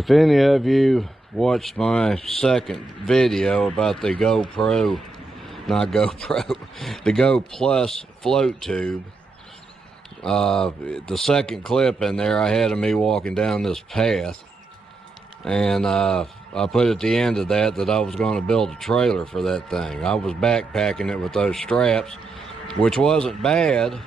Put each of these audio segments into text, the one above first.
If any of you watched my second video about the GoPro, not GoPro, the GoPlus float tube, the second clip in there, I had of me walking down this path, and I put at the end of that I was going to build a trailer for that thing. I was backpacking it with those straps, which wasn't bad,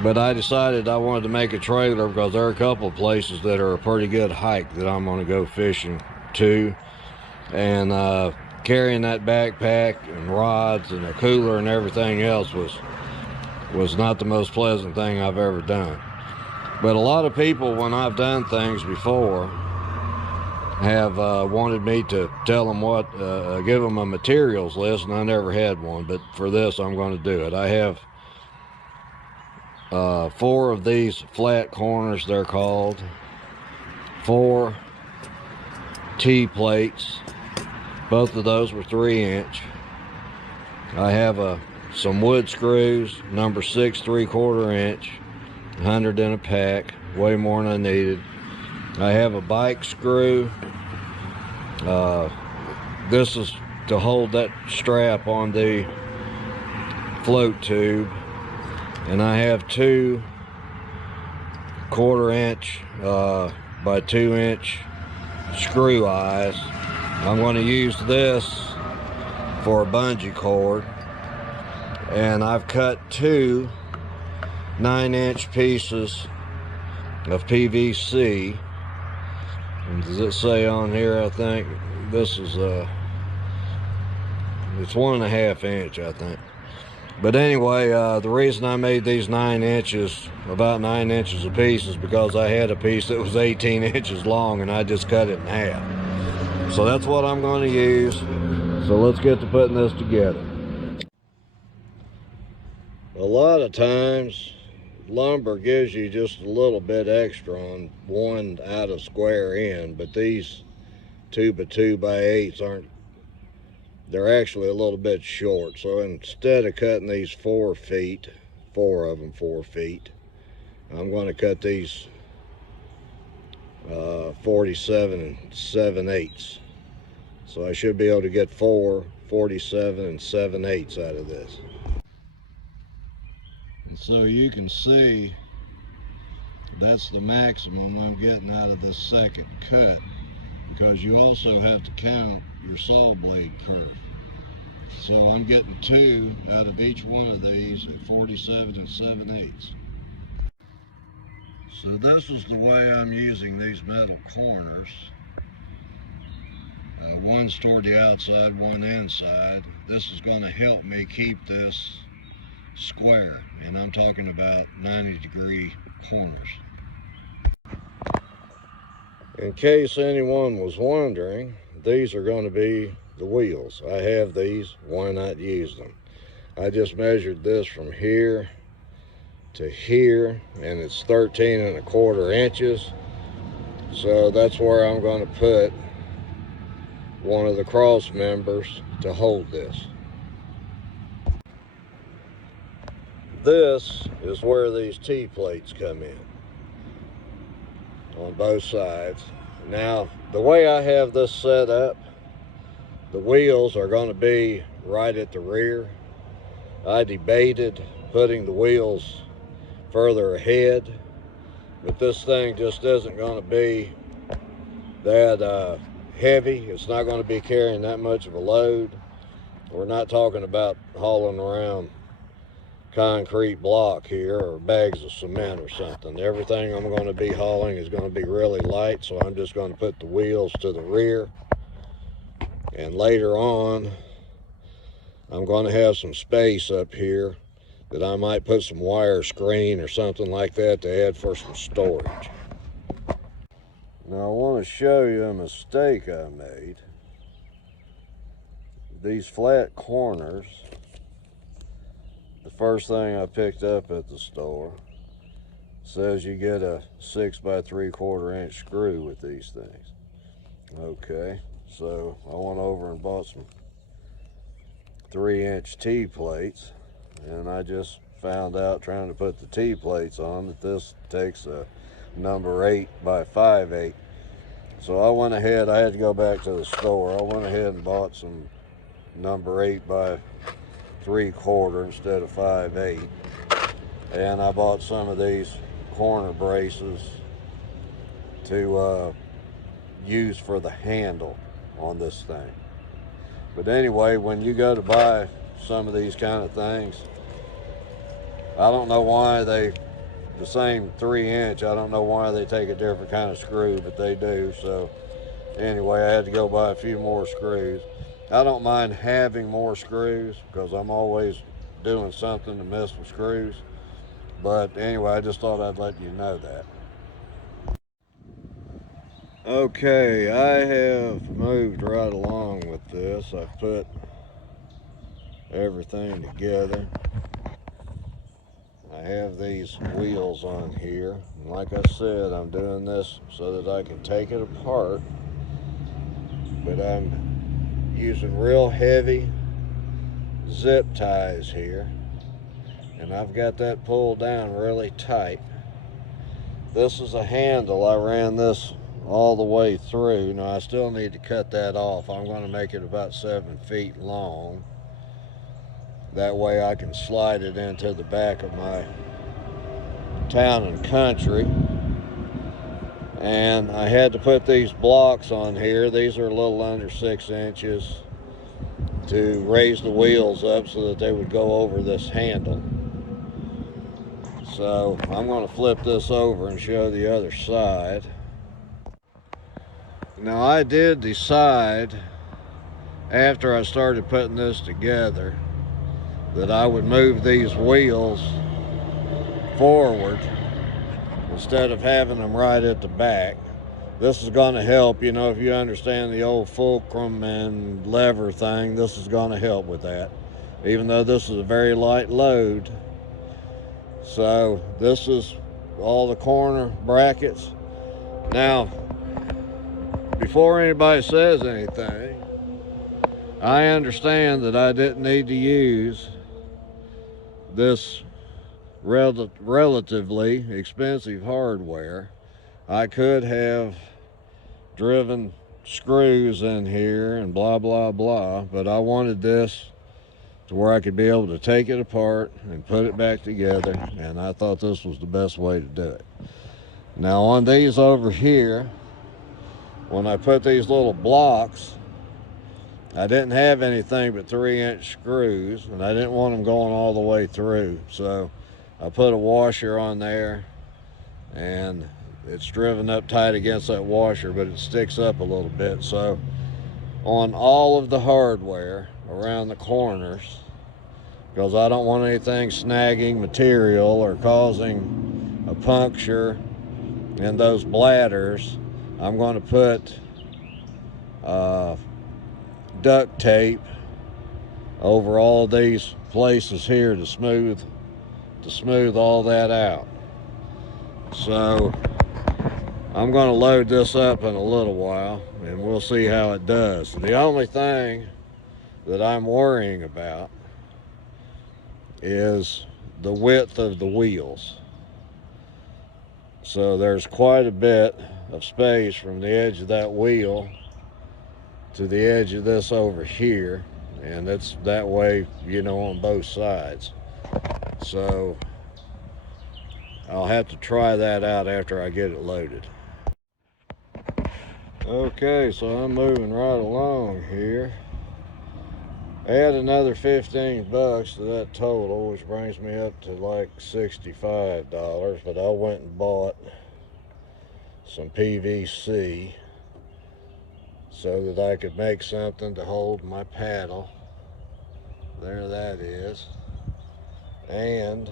but I decided I wanted to make a trailer because there are a couple of places that are a pretty good hike that I'm going to go fishing to, and carrying that backpack and rods and a cooler and everything else was not the most pleasant thing I've ever done. But a lot of people, when I've done things before, have wanted me to tell them what, give them a materials list, and I never had one, but for this I'm going to do it. I have 4 of these flat corners, they're called, 4 T-plates, both of those were 3-inch. I have some wood screws, number 6 3/4 inch, 100 in a pack, way more than I needed. I have a bike screw. This is to hold that strap on the float tube. And I have 2 1/4 inch by 2 inch screw eyes. I'm going to use this for a bungee cord. And I've cut 2 9-inch pieces of PVC. And does it say on here? I think this is it's 1.5 inch, I think. But anyway, the reason I made these 9 inches, about 9 inches a piece, is because I had a piece that was 18 inches long and I just cut it in half. So that's what I'm going to use. So let's get to putting this together. A lot of times, lumber gives you just a little bit extra on one out of square end, but these 2x2x8s aren't. They're actually a little bit short, so instead of cutting these 4 feet, 4 of them 4 feet, I'm going to cut these 47 7/8. So I should be able to get 4 47 7/8 out of this. And so you can see that's the maximum I'm getting out of this second cut, because you also have to count your saw blade curve. So I'm getting 2 out of each one of these at 47 7/8. So this is the way I'm using these metal corners. One's toward the outside, one inside. This is going to help me keep this square, and I'm talking about 90-degree corners. In case anyone was wondering, these are going to be the wheels. I have these, why not use them? I just measured this from here to here, and it's 13 1/4 inches. So that's where I'm going to put one of the cross members to hold this. This is where these T-plates come in on both sides. Now, the way I have this set up, the wheels are going to be right at the rear. I debated putting the wheels further ahead, but this thing just isn't going to be that heavy. It's not going to be carrying that much of a load. We're not talking about hauling around concrete block here or bags of cement or something. Everything I'm going to be hauling is going to be really light, so I'm just going to put the wheels to the rear. And later on, I'm going to have some space up here that I might put some wire screen or something like that to add for some storage. Now I want to show you a mistake I made. These flat corners, the first thing I picked up at the store says you get a 6 by 3/4 inch screw with these things. Okay, so I went over and bought some 3-inch T-plates, and I just found out trying to put the T-plates on that this takes a number 8 by 5/8 So I went ahead, I had to go back to the store. I went ahead and bought some number 8 by 3/4 instead of 5/8. And I bought some of these corner braces to use for the handle on this thing. But anyway, when you go to buy some of these kind of things, I don't know why the same 3-inch, I don't know why they take a different kind of screw, but they do. So anyway, I had to go buy a few more screws. I don't mind having more screws because I'm always doing something to mess with screws. But anyway, I just thought I'd let you know that. Okay, I have moved right along with this. I've put everything together. I have these wheels on here. And like I said, I'm doing this so that I can take it apart. But I'm using real heavy zip ties here. And I've got that pulled down really tight. This is a handle. I ran this all the way through. Now I still need to cut that off. I'm going to make it about 7 feet long. That way I can slide it into the back of my town and country. And I had to put these blocks on here. These are a little under 6 inches to raise the wheels up so that they would go over this handle. So I'm going to flip this over and show the other side. Now I did decide after I started putting this together that I would move these wheels forward instead of having them right at the back. This is going to help, you know, if you understand the old fulcrum and lever thing, this is going to help with that, even though this is a very light load. So this is all the corner brackets. Now, before anybody says anything, I understand that I didn't need to use this relatively expensive hardware. I could have driven screws in here and blah blah blah, but I wanted this to where I could be able to take it apart and put it back together, and I thought this was the best way to do it. Now on these over here, when I put these little blocks, I didn't have anything but 3-inch screws, and I didn't want them going all the way through. So I put a washer on there, and it's driven up tight against that washer, but it sticks up a little bit. So on all of the hardware around the corners, because I don't want anything snagging material or causing a puncture in those bladders, I'm going to put duct tape over all these places here to smooth all that out. So I'm going to load this up in a little while and we'll see how it does. The only thing that I'm worrying about is the width of the wheels. So there's quite a bit of space from the edge of that wheel to the edge of this over here, and it's that way, you know, on both sides. So I'll have to try that out after I get it loaded. Okay, so I'm moving right along here. Add another 15 bucks to that total, which brings me up to like $65, but I went and bought some PVC so that I could make something to hold my paddle. There that is. And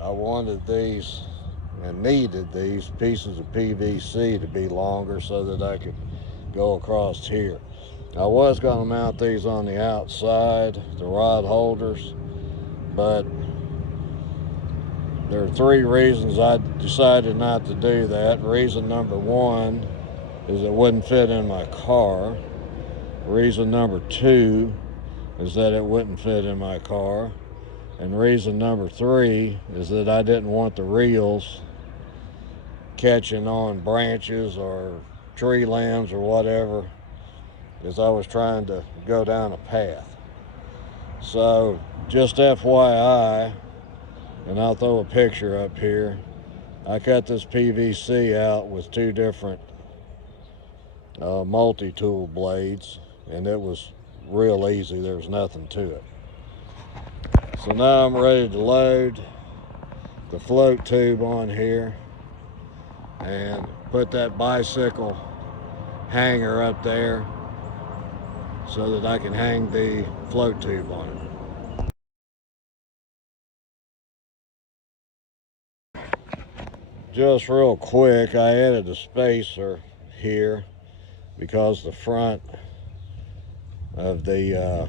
I wanted these and needed these pieces of PVC to be longer so that I could go across here. I was going to mount these on the outside, the rod holders, but there are 3 reasons I decided not to do that. Reason number 1 is it wouldn't fit in my car. Reason number 2 is that it wouldn't fit in my car. And reason number 3 is that I didn't want the reels catching on branches or tree limbs or whatever as I was trying to go down a path. So just FYI, and I'll throw a picture up here, I cut this PVC out with two different multi-tool blades, and it was real easy. There was nothing to it. So now I'm ready to load the float tube on here and put that bicycle hanger up there so that I can hang the float tube on it. Just real quick, I added a spacer here because the front of the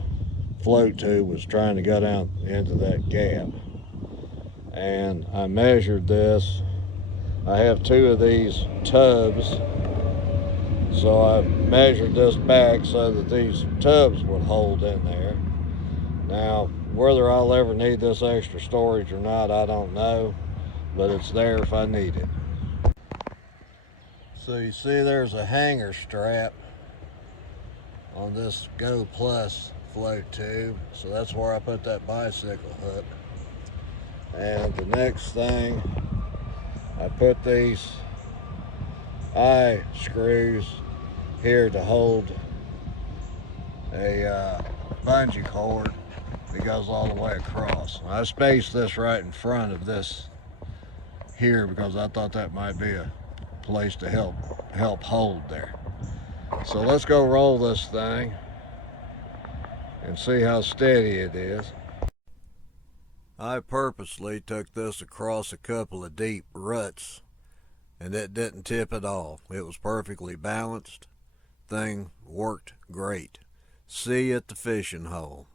float tube was trying to go down into that gap. And I measured this. I have two of these tubs, so I measured this back so that these tubs would hold in there. Now, whether I'll ever need this extra storage or not, I don't know, but it's there if I need it. So you see there's a hanger strap on this GoPlus float tube, so that's where I put that bicycle hook. And the next thing, I put these eye screws here to hold a bungee cord that goes all the way across. I spaced this right in front of this here because I thought that might be a place to help hold there. So let's go roll this thing and see how steady it is. I purposely took this across a couple of deep ruts, and it didn't tip at all. It was perfectly balanced. Thing worked great. See you at the fishing hole.